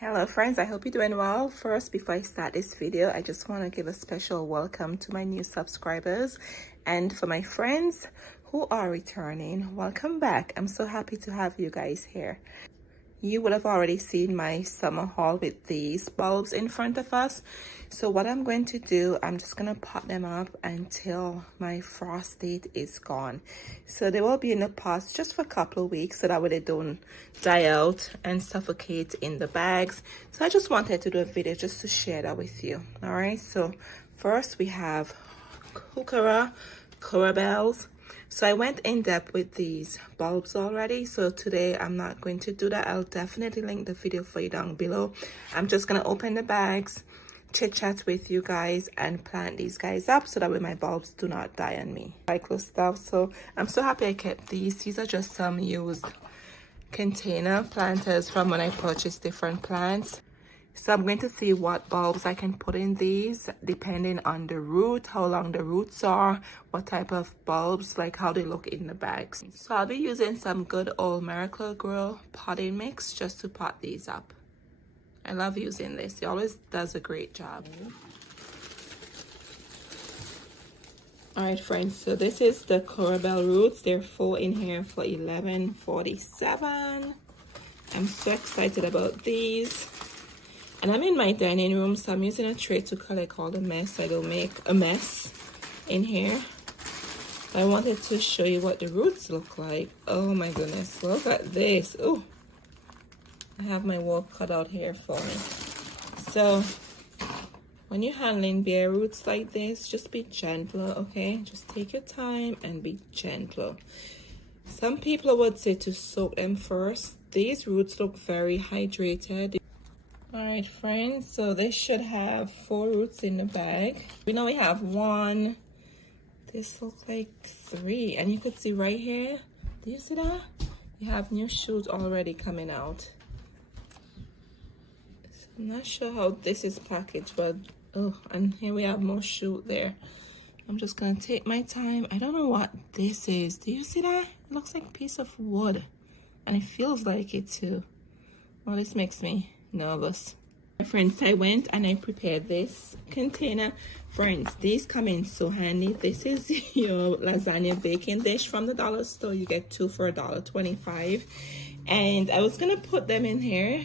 Hello friends, I hope you're doing well. First, before I start this video, I just want to give a special welcome to my new subscribers, and for my friends who are returning, welcome back. I'm so happy to have you guys here. You would have already seen my summer haul with these bulbs in front of us. So what I'm going to do, I'm just going to pot them up until my frost date is gone. So they will be in the pots just for a couple of weeks so that way they don't die out and suffocate in the bags. So I just wanted to do a video just to share that with you. All right, so first we have Heuchera corbels. So I went in depth with these bulbs already, so today I'm not going to do that. I'll definitely link the video for you down below. I'm just gonna open the bags, chit chat with you guys, and plant these guys up so that way my bulbs do not die on me. Cyclo stuff. So I'm so happy I kept these. These are just some used container planters from when I purchased different plants. So I'm going to see what bulbs I can put in these depending on the root, how long the roots are, what type of bulbs, like how they look in the bags. So I'll be using some good old Miracle-Gro potting mix just to pot these up. I love using this. It always does a great job. Alright friends, so this is the corbel roots. They're full in here for $11.47. I'm so excited about these. And I'm in my dining room, so I'm using a tray to collect all the mess so I don't make a mess in here. I wanted to show you what the roots look like. Oh my goodness, look at this. Oh, I have my work cut out here for me. So when you're handling bare roots like this, just be gentler, okay? Just take your time and be gentler. Some people would say to soak them first. These roots look very hydrated. All right friends, so this should have 4 roots in the bag. We know we have 1. This looks like 3, and you could see right here, do you see that? You have new shoots already coming out. So I'm not sure how this is packaged, but oh, and here we have more shoot there. I'm just gonna take my time. I don't know what this is. Do you see that? It looks like a piece of wood, and it feels like it too. Well, this makes me nervous. Friends, I went and I prepared this container. Friends, these come in so handy. This is your lasagna baking dish from the dollar store. You get 2 for $1.25, and I was gonna put them in here,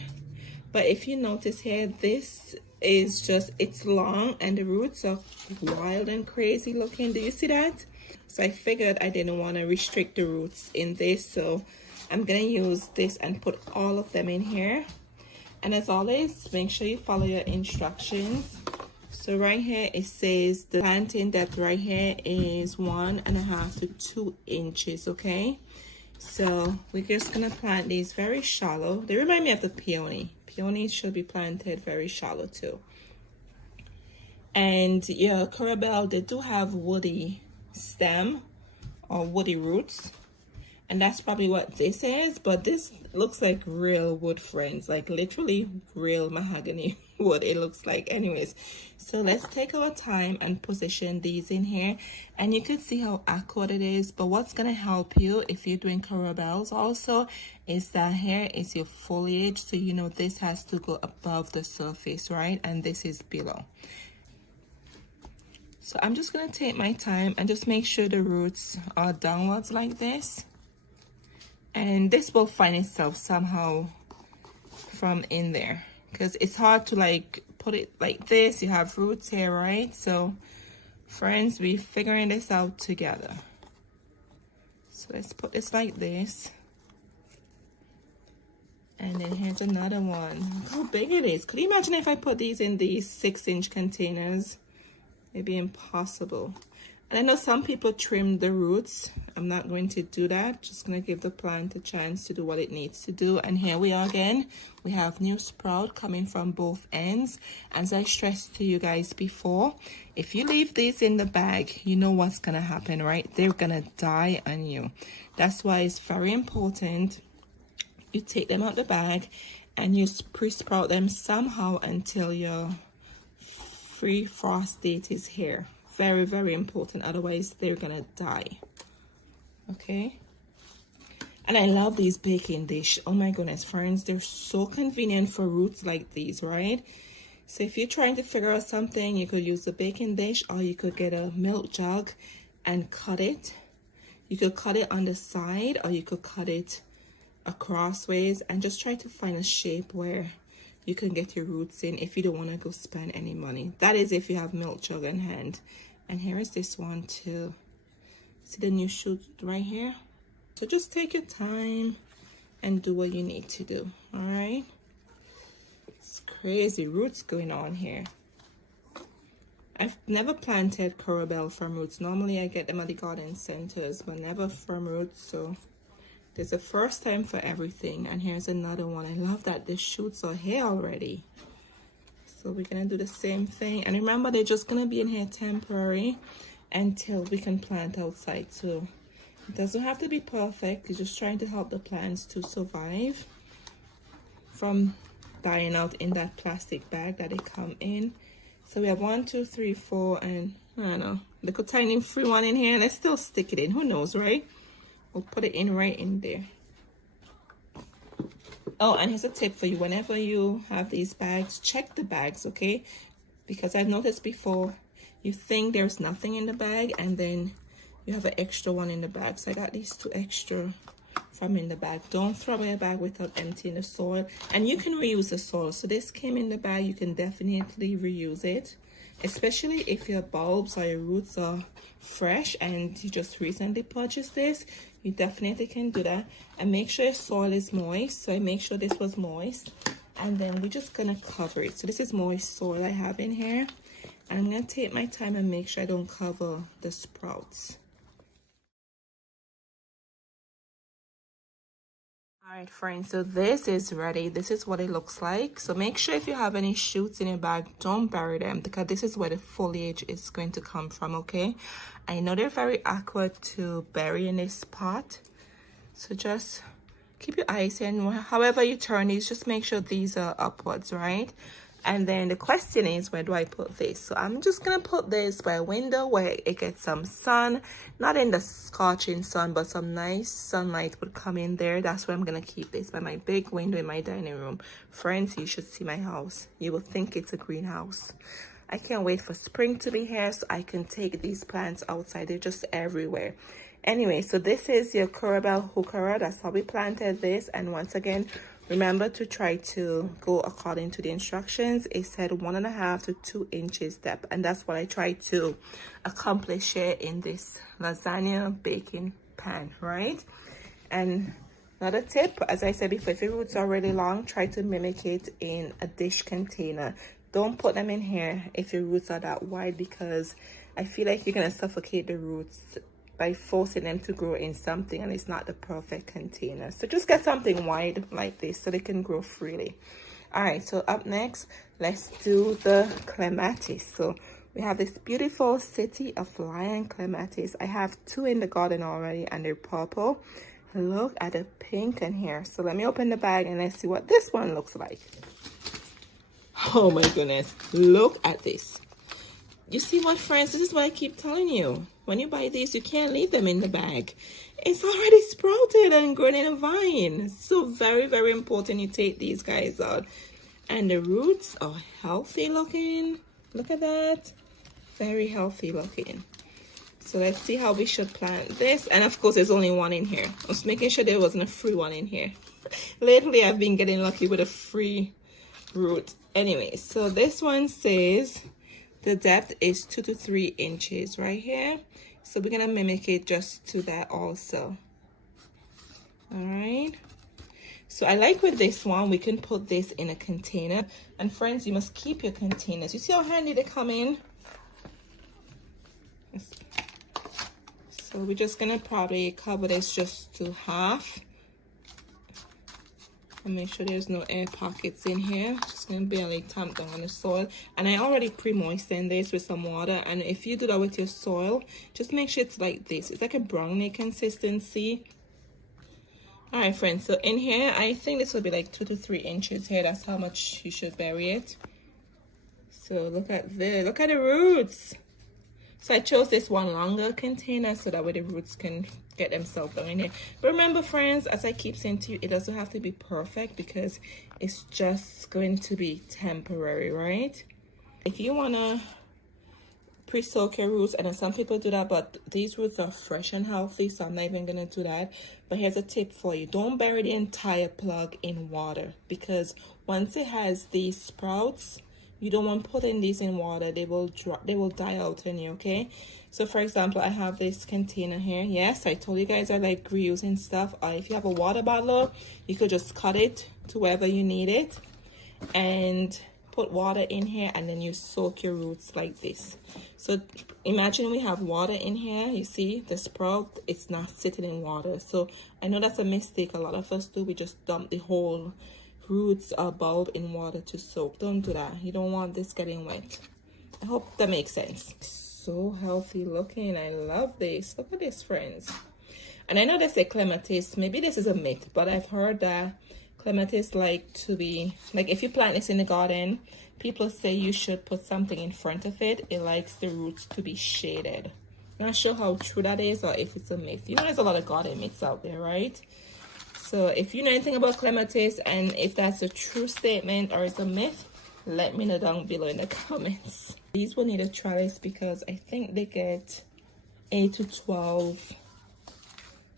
but if you notice here, this is just, it's long and the roots are wild and crazy looking. Do you see that? So I figured I didn't want to restrict the roots in this, so I'm gonna use this and put all of them in here. And as always, make sure you follow your instructions. So right here, it says the planting depth right here is 1.5 to 2 inches, okay? So we're just gonna plant these very shallow. They remind me of the peony. Peonies should be planted very shallow too. And yeah, corbel, they do have woody stem or woody roots. And that's probably what this is, but this looks like real wood, friends, like literally real mahogany wood it looks like. Anyways, so let's take our time and position these in here, and you can see how awkward it is. But what's gonna help you if you're doing corbels also is that here is your foliage, so you know this has to go above the surface, right? And this is below. So I'm just gonna take my time and just make sure the roots are downwards like this. And this will find itself somehow from in there, because it's hard to like put it like this. You have roots here, right? So friends, we're figuring this out together. So let's put this like this, and then here's another one. Look how big it is. Could you imagine if I put these in these 6-inch containers? It'd be impossible. And I know some people trim the roots. I'm not going to do that. Just going to give the plant a chance to do what it needs to do. And here we are again. We have new sprout coming from both ends. As I stressed to you guys before, if you leave these in the bag, you know what's going to happen, right? They're going to die on you. That's why it's very important you take them out the bag and you pre-sprout them somehow until your free frost date is here. Very, very important, otherwise they're gonna die. Okay, And I love these baking dish. Oh my goodness, friends, they're so convenient for roots like these, right? So if you're trying to figure out something, you could use the baking dish, or you could get a milk jug and cut it. You could cut it on the side, or you could cut it across ways, and just try to find a shape where you can get your roots in if you don't want to go spend any money. That is if you have milk jug in hand. And here is this one too. See the new shoot right here? So just take your time and do what you need to do, all right? It's crazy roots going on here. I've never planted corabelle from roots. Normally I get them at the garden centers, but never from roots. So there's a first time for everything. And here's another one. I love that the shoots are here already. So we're gonna do the same thing. And remember, they're just gonna be in here temporary until we can plant outside too. It doesn't have to be perfect. You're just trying to help the plants to survive from dying out in that plastic bag that they come in. So we have 1, 2, 3, 4, and I don't know, little tiny free one in here, and let's still stick it in. Who knows, right? We'll put it in right in there. Oh, and here's a tip for you. Whenever you have these bags, check the bags, okay? Because I've noticed before, you think there's nothing in the bag, and then you have an extra one in the bag. So I got these 2 extra from in the bag. Don't throw away a bag without emptying the soil. And you can reuse the soil. So this came in the bag. You can definitely reuse it, especially if your bulbs or your roots are fresh and you just recently purchased this. You definitely can do that. And make sure your soil is moist. So I make sure this was moist. And then we're just gonna cover it. So this is moist soil I have in here. And I'm gonna take my time and make sure I don't cover the sprouts. All right, friends, so this is ready. This is what it looks like. So make sure if you have any shoots in your bag, don't bury them, because this is where the foliage is going to come from, okay? I know they're very awkward to bury in this pot, so just keep your eyes in. However you turn these, just make sure these are upwards, right? And then the question is, where do I put this? So I'm just gonna put this by a window where it gets some sun, not in the scorching sun, but some nice sunlight would come in there. That's where I'm gonna keep this, by my big window in my dining room. Friends, you should see my house. You will think it's a greenhouse. I can't wait for spring to be here so I can take these plants outside. They're just everywhere. Anyway, so this is your corabelle Heuchera. That's how we planted this. And once again, remember to try to go according to the instructions. It said 1.5 to 2 inches depth, and that's what I tried to accomplish here in this lasagna baking pan, right? And another tip, as I said before, if your roots are really long, try to mimic it in a dish container. Don't put them in here if your roots are that wide, because I feel like you're gonna suffocate the roots by forcing them to grow in something, and it's not the perfect container. So just get something wide like this so they can grow freely. All right, so up next, let's do the clematis. So we have this beautiful City of Lion clematis. I have 2 in the garden already, and they're purple. Look at the pink in here. So let me open the bag and let's see what this one looks like. Oh my goodness, look at this. You see what, friends? This is what I keep telling you. When you buy these, you can't leave them in the bag. It's already sprouted and grown in a vine. So very, very important you take these guys out. And the roots are healthy looking. Look at that. Very healthy looking. So let's see how we should plant this. And of course, there's only 1 in here. I was making sure there wasn't a free one in here. Lately, I've been getting lucky with a free root. Anyway, so this one says the depth is 2 to 3 inches right here. So we're gonna mimic it just to that also. All right. So I like with this one, we can put this in a container. And friends, you must keep your containers. You see how handy they come in? So we're just gonna probably cover this just to half. And make sure there's no air pockets in here. Just gonna barely tamp down on the soil. And I already pre-moistened this with some water. And if you do that with your soil, just make sure it's like this. It's like a brownie consistency. All right, friends. So in here, I think this will be like 2 to 3 inches here. That's how much you should bury it. So look at this. Look at the roots. So I chose this one longer container so that way the roots can get them soaked down in here. But remember, friends, as I keep saying to you, it doesn't have to be perfect because it's just going to be temporary, right? If you want to pre-soak your roots, and then some people do that, but these roots are fresh and healthy, so I'm not even gonna do that. But here's a tip for you: don't bury the entire plug in water, because once it has these sprouts, you don't want putting these in water. They will die out in you. Okay, so for example, I have this container here. Yes, I told you guys I like reusing stuff. If you have a water bottle, you could just cut it to wherever you need it and put water in here, and then you soak your roots like this. So imagine we have water in here. You see the sprout, it's not sitting in water. So I know that's a mistake a lot of us do. We just dump the whole roots or bulb in water to soak. Don't do that. You don't want this getting wet. I hope that makes sense. So healthy looking. I love this. Look at this, friends. And I know they say clematis. Maybe this is a myth, but I've heard that clematis like to be, like if you plant this in the garden, people say you should put something in front of it. It likes the roots to be shaded. I'm not sure how true that is or if it's a myth. You know, there's a lot of garden myths out there, right? So if you know anything about clematis and if that's a true statement or it's a myth, let me know down below in the comments. These will need a trellis because I think they get 8 to 12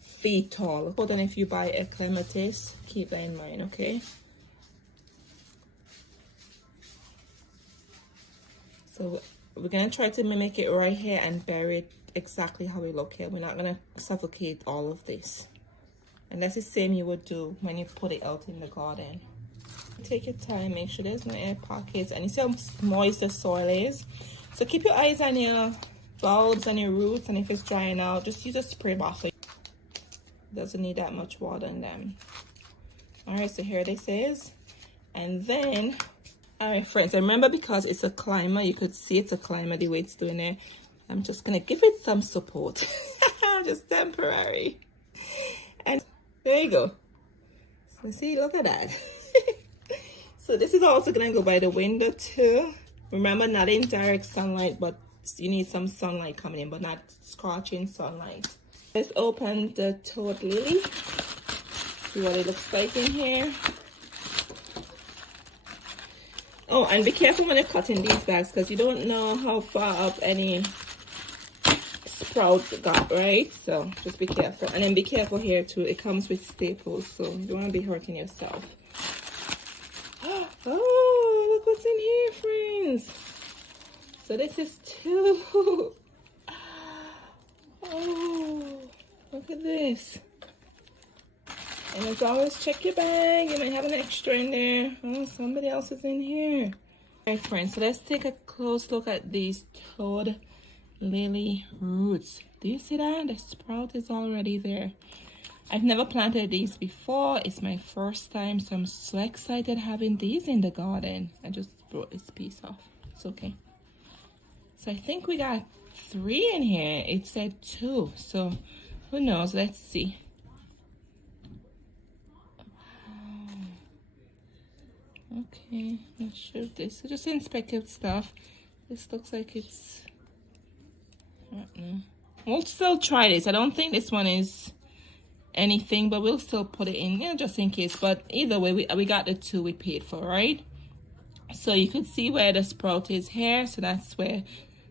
feet tall. Hold on, if you buy a clematis, keep that in mind, okay? So we're gonna try to mimic it right here and bury it exactly how we look here. We're not gonna suffocate all of this. And that's the same you would do when you put it out in the garden. Take your time, make sure there's no air pockets, and you see how moist the soil is. So keep your eyes on your bulbs and your roots, and if it's drying out, just use a spray bottle. Doesn't need that much water in them. All right, so here this is. And then, all right, friends, I remember because it's a climber, you could see it's a climber the way it's doing it. I'm just gonna give it some support. Just temporary. And there you go. So see, look at that. So this is also gonna go by the window too. Remember, not in direct sunlight, but you need some sunlight coming in, but not scorching sunlight. Let's open the toad lily. See what it looks like in here. Oh, and be careful when you're cutting these bags because you don't know how far up any sprouts got, right? So just be careful. And then be careful here too. It comes with staples, so you don't want to be hurting yourself. Oh, look what's in here, friends. So this is two. Oh, look at this. And as always, check your bag. You might have an extra in there. Oh, somebody else is in here. All right, friends, so let's take a close look at these toad lily roots. Do you see that? The sprout is already there. I've never planted these before. It's my first time, so I'm so excited having these in the garden. I just brought this piece off. It's okay. So I think we got 3 in here. It said 2, so who knows? Let's see. Wow. Okay, not sure if this is just inspected stuff. This looks like it's, I don't know. We'll still try this. I don't think this one is anything, but we'll still put it in, yeah, just in case. But either way, we got the 2 we paid for, right? So you could see where the sprout is here, so that's where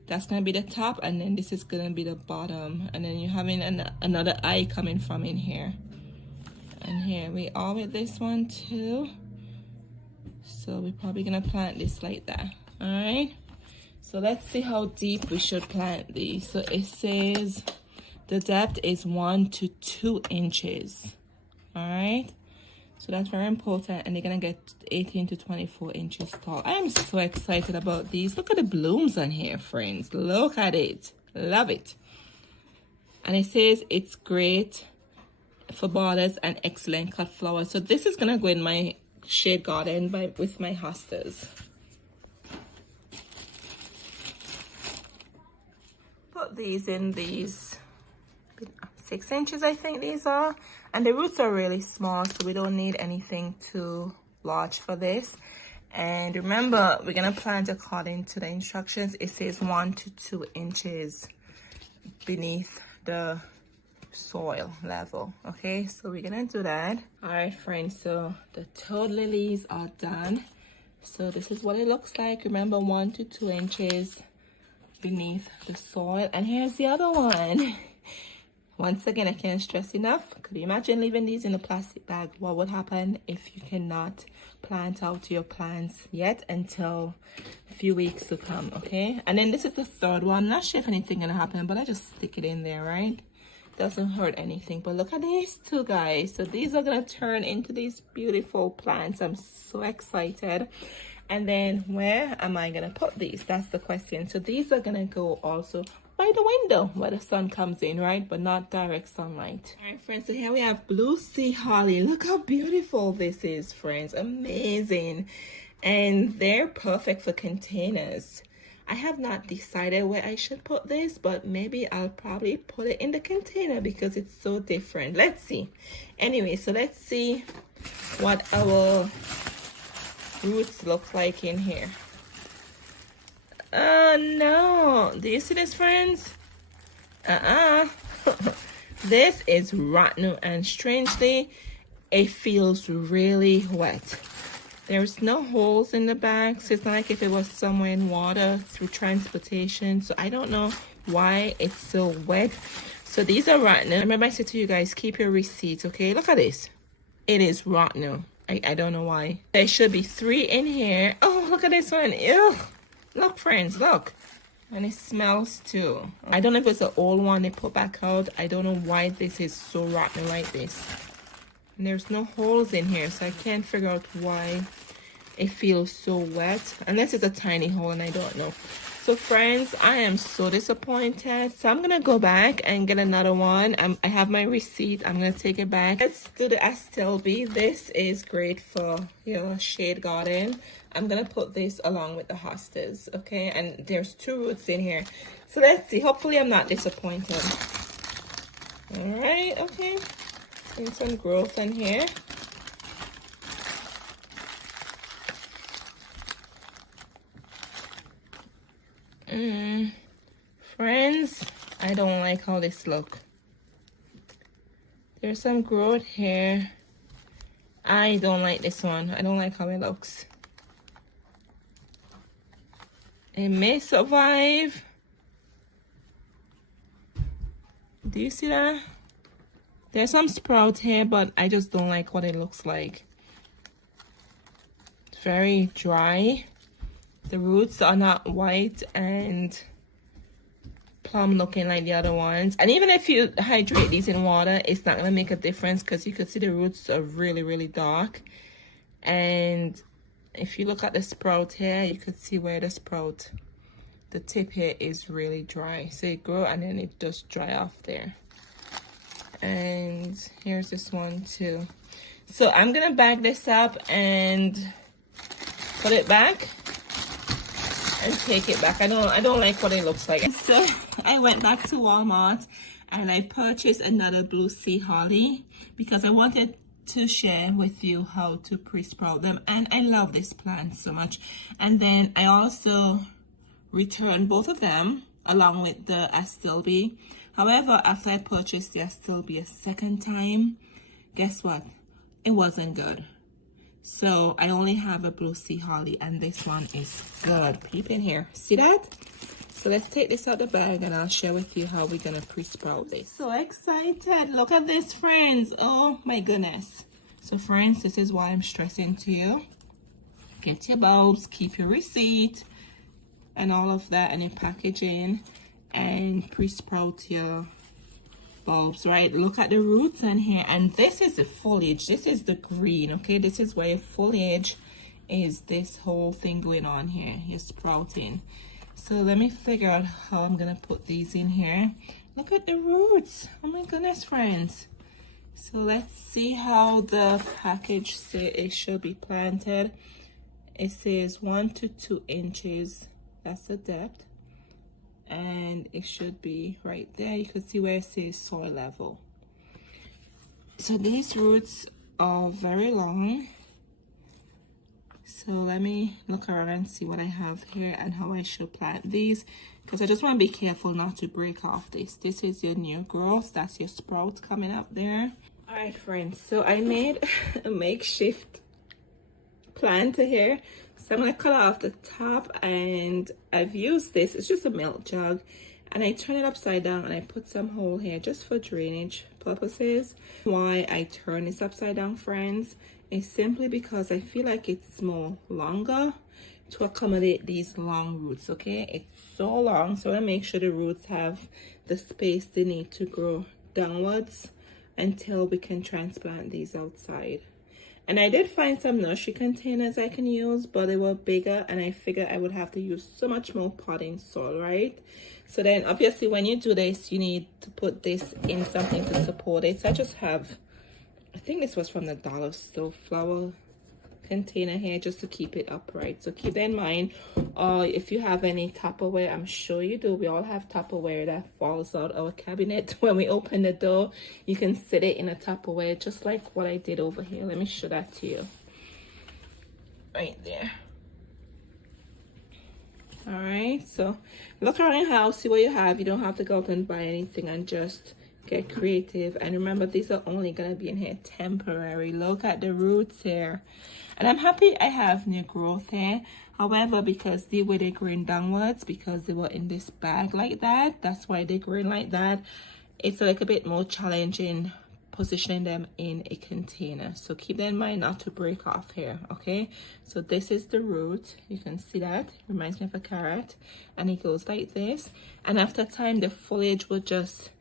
that's gonna be the top, and then this is gonna be the bottom, and then you're having another eye coming from in here. And here we are with this one too. So we're probably gonna plant this like that. All right, so let's see how deep we should plant these. So it says the depth is 1 to 2 inches. All right, so that's very important, and they're gonna get 18 to 24 inches tall. I am so excited about these. Look at the blooms on here, friends. Look at it. Love it. And it says it's great for borders and excellent cut flowers. So this is gonna go in my shade garden with my hostas. Put these in these 6 inches, I think these are, and the roots are really small, so we don't need anything too large for this. And remember, we're gonna plant according to the instructions. It says 1 to 2 inches beneath the soil level. Okay, so we're gonna do that. All right, friends, so the toad lilies are done. So this is what it looks like. Remember, 1 to 2 inches beneath the soil. And here's the other one. Once again, I can't stress enough. Could you imagine leaving these in a plastic bag? What would happen if you cannot plant out your plants yet until a few weeks to come? Okay, and then this is the third one. I'm not sure if anything gonna happen, but I just stick it in there, right? Doesn't hurt anything. But look at these two, guys. So these are gonna turn into these beautiful plants. I'm so excited. And then where am I gonna put these? That's the question. So these are gonna go also by the window where the sun comes in, right? But not direct sunlight. All right, friends, so here we have blue sea holly. Look how beautiful this is, friends. Amazing. And they're perfect for containers. I have not decided where I should put this, but maybe I'll probably put it in the container because it's so different. Let's see. Anyway, so let's see what our roots look like in here. No, do you see this, friends? This is rotten, and strangely it feels really wet. There's no holes in the bag, so it's not like if it was somewhere in water through transportation. So I don't know why it's so wet. So these are rotten. Remember I said to you guys, keep your receipts, okay? Look at this. It is rotten. I don't know why. There should be 3 in here. Oh, look at this one. Ew. Look, friends, look. And it smells too. I don't know if it's an old one they put back out. I don't know why this is so rotten like this. And there's no holes in here, so I can't figure out why it feels so wet. Unless it's a tiny hole and I don't know. So friends, I am so disappointed. So I'm gonna go back and get another one. I have my receipt. I'm gonna take it back. Let's do the Astilbe. This is great for your shade garden. I'm gonna put this along with the hostas, okay? And there's 2 roots in here. So let's see. Hopefully I'm not disappointed. All right, okay. And some growth in here. Friends, I don't like how this look. There's some growth here. I don't like this one. I don't like how it looks. It may survive. Do you see that? There's some sprout here, but I just don't like what it looks like. It's very dry. The roots are not white and plum looking like the other ones. And even if you hydrate these in water, it's not going to make a difference because you can see the roots are really, really dark. And if you look at the sprout here, you could see where the sprout, the tip here is really dry. So it grows and then it just dry off there. And here's this one too. So I'm gonna bag this up and put it back and take it back. I don't like what it looks like. So I went back to Walmart and I purchased another blue sea holly because I wanted to share with you how to pre-sprout them, and I love this plant so much. And then I also returned both of them along with the Astilbe. However, after I purchased the Astilbe a second time, guess what? It wasn't good. So I only have a blue sea holly and this one is good. Peep in here. See that? So let's take this out the bag and I'll share with you how we're gonna pre-sprout this. So excited. Look at this, friends. Oh my goodness. So friends, this is why I'm stressing to you. Get your bulbs, keep your receipt and all of that and your packaging, and pre-sprout your bulbs, right? Look at the roots in here, and this is the foliage. This is the green, okay? This is where your foliage is, this whole thing going on here. You're sprouting. So let me figure out how I'm gonna put these in here. Look at the roots. Oh my goodness, friends. So let's see how the package says it should be planted. It says 1 to 2 inches. That's the depth. And it should be right there. You can see where it says soil level. So these roots are very long. So let me look around and see what I have here and how I should plant these, because I just want to be careful not to break off this. This is your new growth. That's your sprout coming up there. All right, friends. So I made a makeshift planter here. So I'm going to cut off the top, and I've used this. It's just a milk jug. And I turn it upside down and I put some hole here just for drainage purposes. Why I turn this upside down, friends, is simply because I feel like it's more longer to accommodate these long roots. Okay, it's so long, so I want to make sure the roots have the space they need to grow downwards until we can transplant these outside. And I did find some nursery containers I can use, but they were bigger, and I figured I would have to use so much more potting soil, right? So then obviously when you do this, you need to put this in something to support it. So I just have, I think this was from the dollar store, flower container here, just to keep it upright. So keep that in mind. If you have any Tupperware, I'm sure you do. We all have Tupperware that falls out our cabinet when we open the door. You can sit it in a Tupperware, just like what I did over here. Let me show that to you. Right there. All right, so look around your house, see what you have. You don't have to go out and buy anything, and just get creative. And remember, these are only gonna be in here temporary. Look at the roots here. And I'm happy I have new growth here. However, because they were growing downwards, because they were in this bag like that, that's why they're growing like that. It's like a bit more challenging positioning them in a container. So keep that in mind, not to break off here. Okay, so this is the root. You can see that reminds me of a carrot, and it goes like this, and after time the foliage will just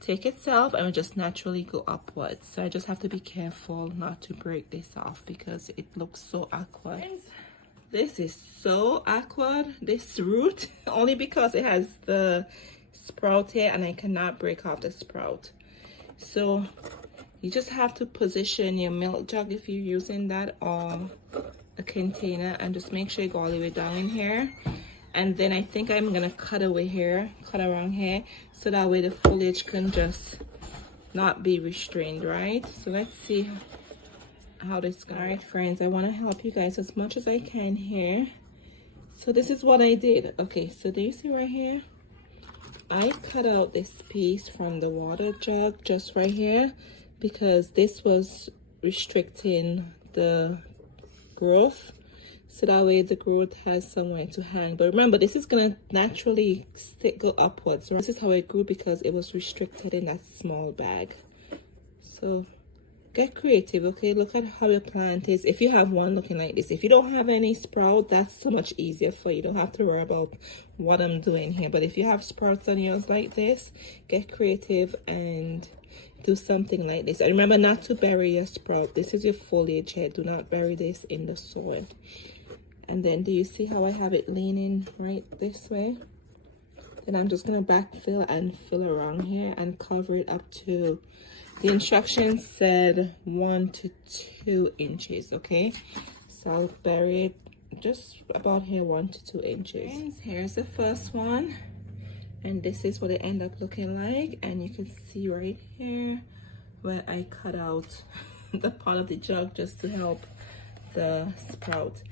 take itself and will just naturally go upwards. So I just have to be careful not to break this off because it looks so awkward. This is so awkward, this root, only because it has the sprout here and I cannot break off the sprout. So you just have to position your milk jug, if you're using that, or a container, and just make sure you go all the way down in here. And then I think I'm gonna cut away here, cut around here, so that way the foliage can just not be restrained, right? So let's see how this goes. All right, friends, I want to help you guys as much as I can here. So this is what I did. Okay, so do you see right here? I cut out this piece from the water jug just right here because this was restricting the growth, so that way the growth has somewhere to hang. But remember, this is gonna naturally go upwards, right? This is how it grew because it was restricted in that small bag. So get creative, okay? Look at how your plant is. If you have one looking like this, if you don't have any sprout, that's so much easier for you. You don't have to worry about what I'm doing here. But if you have sprouts on yours like this, get creative and do something like this. And remember not to bury your sprout. This is your foliage here. Do not bury this in the soil. And then do you see how I have it leaning right this way? Then I'm just gonna backfill and fill around here and cover it up to, the instructions said 1 to 2 inches, okay? So I'll bury it just about here, 1 to 2 inches. Friends, here's the first one, and this is what it end up looking like. And you can see right here where I cut out the part of the jug just to help the sprout.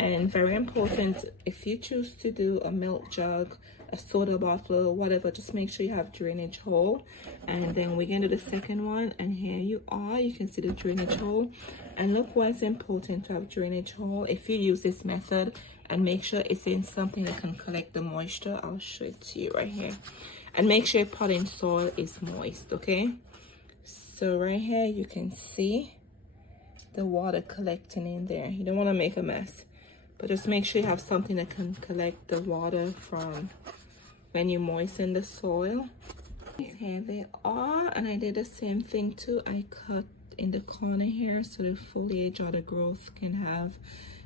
And very important, if you choose to do a milk jug, a soda bottle, whatever, just make sure you have drainage hole. And then we're gonna do the second one, and here you are, you can see the drainage hole. And look why it's important to have drainage hole if you use this method, and make sure it's in something that can collect the moisture. I'll show it to you right here. And make sure your potting soil is moist, okay? So right here you can see the water collecting in there. You don't want to make a mess, but just make sure you have something that can collect the water from when you moisten the soil. Here they are, and I did the same thing too. I cut in the corner here so the foliage or the growth can have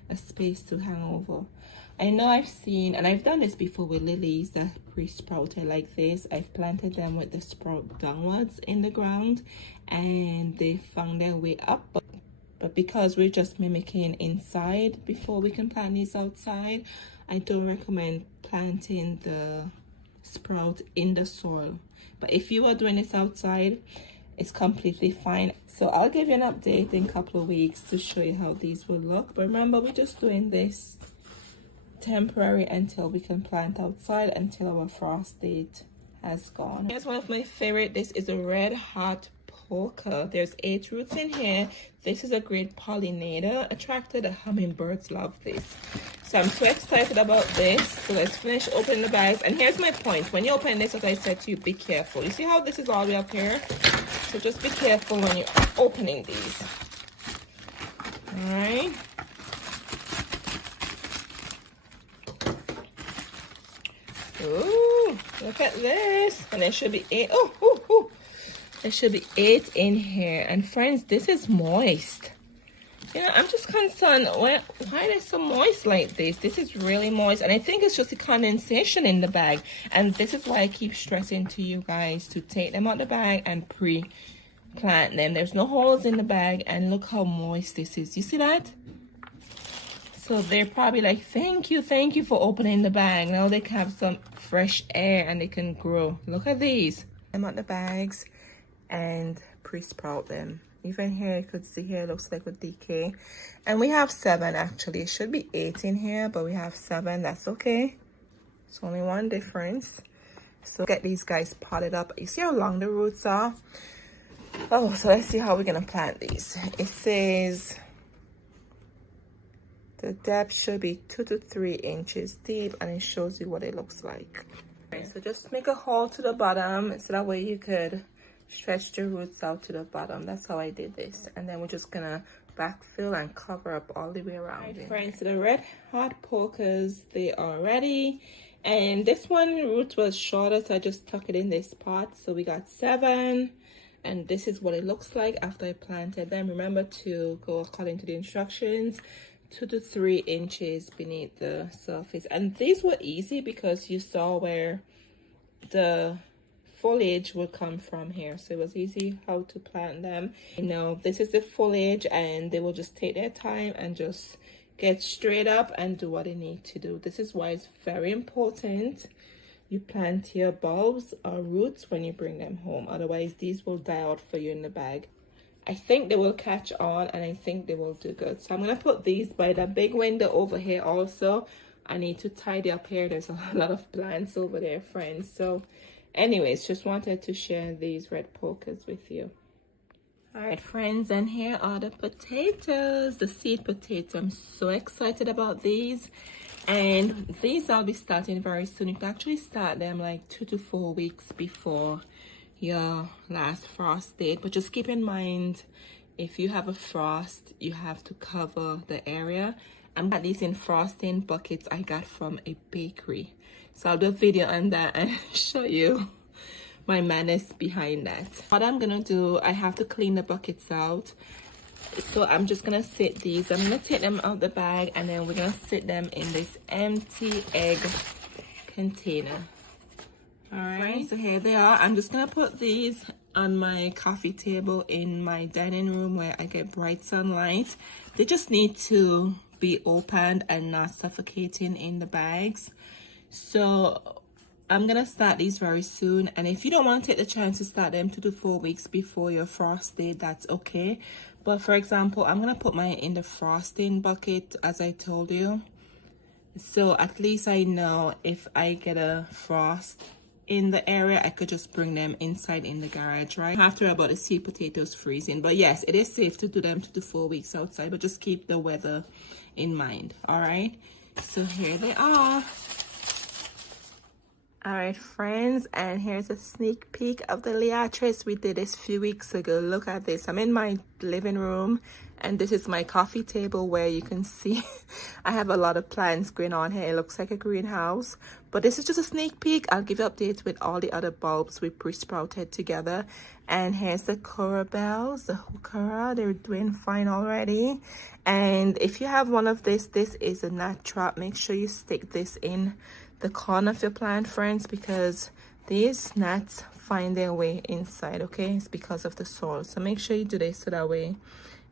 a space to hang over. I know I've seen, and I've done this before with lilies that pre-sprouted like this. I've planted them with the sprout downwards in the ground and they found their way up. But because we're just mimicking inside before we can plant these outside, I don't recommend planting the sprout in the soil. But if you are doing this outside, it's completely fine. So I'll give you an update in a couple of weeks to show you how these will look. But remember, we're just doing this temporary until we can plant outside, until our frost date has gone. Here's one of my favorite. This is a red hot polka. There's 8 roots in here. This is a great pollinator attractor. The hummingbirds love this. So I'm so excited about this. So let's finish opening the bags. And here's my point. When you open this, as I said to you, be careful. You see how this is all the way up here? So just be careful when you're opening these. All right. Ooh, look at this. And there should be 8. Oh. There should be 8 in here. And friends, this is moist. You know, I'm just concerned why they're so moist like this. This is really moist. And I think it's just the condensation in the bag. And this is why I keep stressing to you guys to take them out the bag and pre-plant them. There's no holes in the bag. And look how moist this is. You see that? So they're probably like, thank you for opening the bag. Now they can have some fresh air and they can grow. Look at these. I'm out the bags and pre-sprout them. Even here, you could see here, it looks like with decay. And we have 7 actually. It should be 8 in here, but we have 7. That's okay. It's only one difference. So get these guys potted up. You see how long the roots are? Oh, so let's see how we're gonna plant these. It says the depth should be 2 to 3 inches deep, and it shows you what it looks like. Okay, so just make a hole to the bottom so that way you could stretch the roots out to the bottom. That's how I did this. And then we're just gonna backfill and cover up all the way around. Right, friends, so the red hot polkas, they are ready. And this one root was shorter, so I just tuck it in this pot. So we got 7. And this is what it looks like after I planted them. Remember to go according to the instructions. 2 to 3 inches beneath the surface. And these were easy because you saw where the foliage would come from here, so it was easy how to plant them. You know, this is the foliage, and they will just take their time and just get straight up and do what they need to do. This is why it's very important you plant your bulbs or roots when you bring them home, otherwise these will die out for you in the bag. I think they will catch on, and I think they will do good. So I'm gonna put these by the big window over here. Also, I need to tidy up here. There's a lot of plants over there, friends. So anyways, just wanted to share these red polkas with you. All right, friends, and here are the potatoes, the seed potato. I'm so excited about these. And these I'll be starting very soon. You can actually start them like 2 to 4 weeks before your last frost date. But just keep in mind, if you have a frost, you have to cover the area. I'm got these in frosting buckets I got from a bakery. So I'll do a video on that and show you my madness behind that. What I'm gonna do, I have to clean the buckets out. So I'm just gonna sit these. I'm gonna take them out the bag, and then we're gonna sit them in this empty egg container. All right, so here they are. I'm just gonna put these on my coffee table in my dining room where I get bright sunlight. They just need to be opened and not suffocating in the bags. So I'm gonna start these very soon, and if you don't want to take the chance to start them 2 to 4 weeks before your frost date, that's okay. But for example, I'm gonna put mine in the frosting bucket as I told you, so at least I know if I get a frost in the area, I could just bring them inside in the garage, right? I have to worry about the seed potatoes freezing. But yes, it is safe to do them 2 to 4 weeks outside, but just keep the weather in mind. All right, so here they are. All right, friends, and here's a sneak peek of the liatris. We did this a few weeks ago. Look at this. I'm in my living room, and this is my coffee table where you can see I have a lot of plants going on here. It looks like a greenhouse, but this is just a sneak peek. I'll give you updates with all the other bulbs we pre-sprouted together. And here's the corabels, the Heuchera. They're doing fine already. And if you have one of this is a gnat trap. Make sure you stick this in the corner of your plant, friends, because these gnats find their way inside. Okay, it's because of the soil. So make sure you do this so that way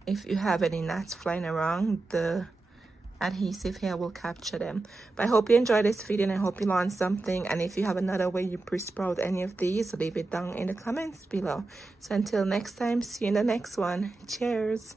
if you have any gnats flying around, the adhesive here will capture them. But I hope you enjoyed this video and I hope you learned something. And if you have another way you pre-sprout any of these, leave it down in the comments below. So until next time, see you in the next one. Cheers.